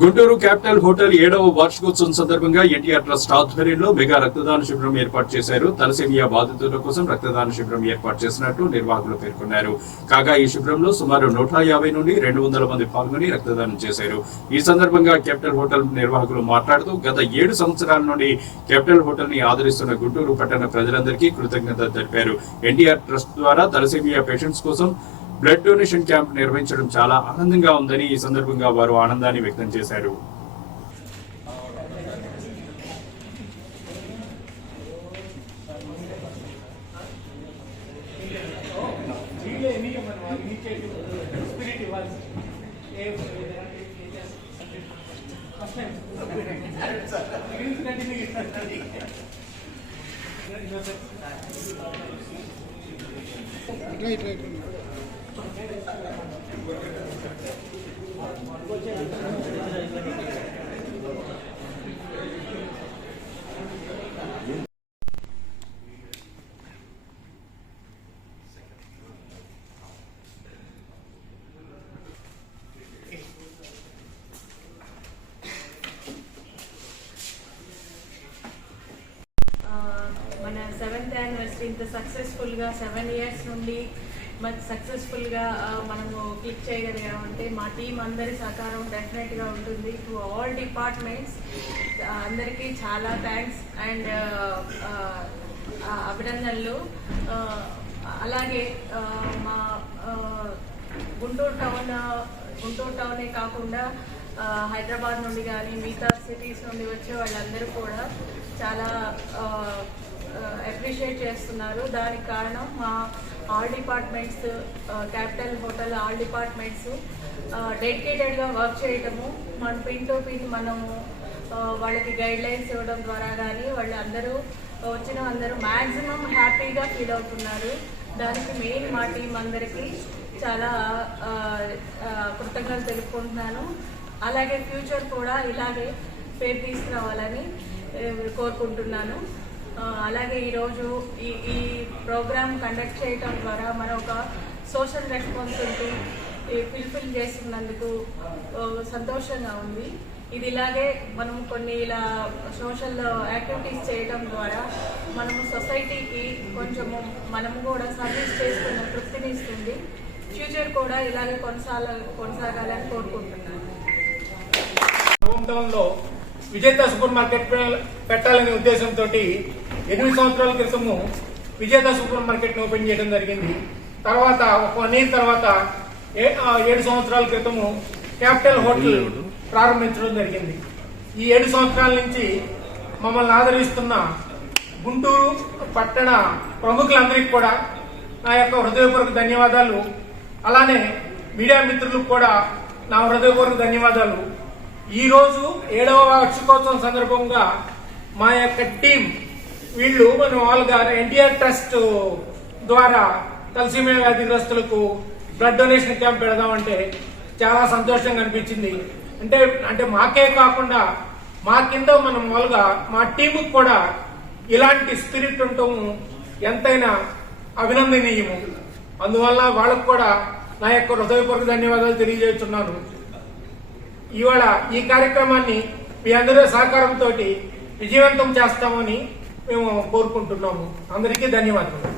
Guntur capital hotel ఏడవ వార్షికోత్సవం సందర్భంగా ఎన్టీఆర్ ట్రస్ట్ ఆధ్వర్యంలో మెగా రక్తదాన శిబిరం ఏర్పాటు చేశారు. తలసేమియా బాధితుల కోసం రక్తదాన శిబిరం ఏర్పాటు చేసినట్టు నిర్వాహకులు పేర్కొన్నారు. కాగా ఈ శిబిరంలో సుమారు నూట యాభై నుండి రెండు వందల మంది పాల్గొని రక్తదానం చేశారు. ఈ సందర్భంగా క్యాపిటల్ హోటల్ నిర్వాహకులు మాట్లాడుతూ గత ఏడు సంవత్సరాల నుండి క్యాపిటల్ హోటల్ని ఆదరిస్తున్న గుంటూరు పట్టణ ప్రజలందరికీ కృతజ్ఞత తెలిపారు. ఎన్టీఆర్ ట్రస్ట్ ద్వారా తలసేమియా పేషెంట్స్ కోసం బ్లడ్ డొనేషన్ క్యాంప్ నిర్వహించడం చాలా ఆనందంగా ఉందని ఈ సందర్భంగా వారు ఆనందాన్ని వ్యక్తం చేశారు. ఆ, మన సెవెంత్ యానివర్సరీ ఇంత సక్సెస్ఫుల్గా సెవెన్ ఇయర్స్ నుండి మరి సక్సెస్ఫుల్గా మనము క్లిక్ చేయగలిగామంటే మా టీం అందరి సహకారం డెఫినెట్గా ఉంటుంది. టు ఆల్ డిపార్ట్మెంట్స్ అందరికీ చాలా థ్యాంక్స్ అండ్ అభినందనలు. అలాగే మా గుంటూరు టౌన్ గుంటూరు టౌనే కాకుండా హైదరాబాద్ నుండి కానీ మిగతా సిటీస్ నుండి వచ్చే వాళ్ళందరూ కూడా చాలా అప్రిషియేట్ చేస్తున్నారు. దానికి కారణం మా all departments capital hotel all departments డెడికేటెడ్గా వర్క్ చేయటము మన పిన్ టు పిన్ మనము వాళ్ళకి గైడ్ లైన్స్ ఇవ్వడం ద్వారా కానీ వాళ్ళందరూ వచ్చిన అందరూ మ్యాక్సిమం హ్యాపీగా ఫీల్ అవుతున్నారు. దానికి మెయిన్ మా టీం అందరికీ చాలా కృతజ్ఞతలు తెలుపుకుంటున్నాను. అలాగే ఫ్యూచర్ కూడా ఇలాగే పేరు తీసుకురావాలని కోరుకుంటున్నాను. అలాగే ఈరోజు ఈ ఈ ప్రోగ్రామ్ కండక్ట్ చేయటం ద్వారా మన ఒక సోషల్ రెస్పాన్సిబిలిటీ ఫిల్ఫిల్ చేస్తున్నందుకు సంతోషంగా ఉంది. ఇది ఇలాగే మనం కొన్ని ఇలా సోషల్ యాక్టివిటీస్ చేయడం ద్వారా మనము సొసైటీకి కొంచెము మనము కూడా సర్వీస్ చేసుకున్న తృప్తిని ఇస్తుంది. ఫ్యూచర్ కూడా ఇలాగే కొనసాగ కొనసాగాలని కోరుకుంటున్నాను. హోమ్ విజేత సూపర్ మార్కెట్ పెట్టాలనే ఉద్దేశంతో ఎనిమిది సంవత్సరాల క్రితము విజేత సూపర్ మార్కెట్ని ఓపెన్ చేయడం జరిగింది. తర్వాత ఒక వన్ ఇయర్ తర్వాత ఏ- ఏడు సంవత్సరాల క్రితము క్యాపిటల్ హోటల్ ప్రారంభించడం జరిగింది. ఈ ఏడు సంవత్సరాల నుంచి మమ్మల్ని ఆదరిస్తున్న గుంటూరు పట్టణ ప్రముఖులందరికీ కూడా నా యొక్క హృదయపూర్వక ధన్యవాదాలు. అలానే మీడియా మిత్రులకు కూడా నా హృదయపూర్వక ధన్యవాదాలు. ఈ రోజు ఏడవ వార్షికోత్సవం సందర్భంగా మా యొక్క టీం వీళ్ళు మనం వాళ్ళుగా ఎన్టీఆర్ ట్రస్ట్ ద్వారా తలసీమియా వ్యాధిగ్రస్తులకు బ్లడ్ డొనేషన్ క్యాంప్ పెడదామంటే చాలా సంతోషంగా అనిపించింది. అంటే అంటే మాకే కాకుండా మా కింద మనం మామూలుగా మా టీముకు కూడా ఇలాంటి స్పిరిట్ ఉండటము ఎంతైనా అభినందనీయము. అందువల్ల వాళ్ళకు కూడా నా యొక్క హృదయపూర్వక ధన్యవాదాలు తెలియజేస్తున్నాను. ఇవాళ ఈ కార్యక్రమాన్ని మీ అందరూ సహకారంతో విజయవంతం చేస్తామని మేము కోరుకుంటున్నాము. అందరికీ ధన్యవాదాలు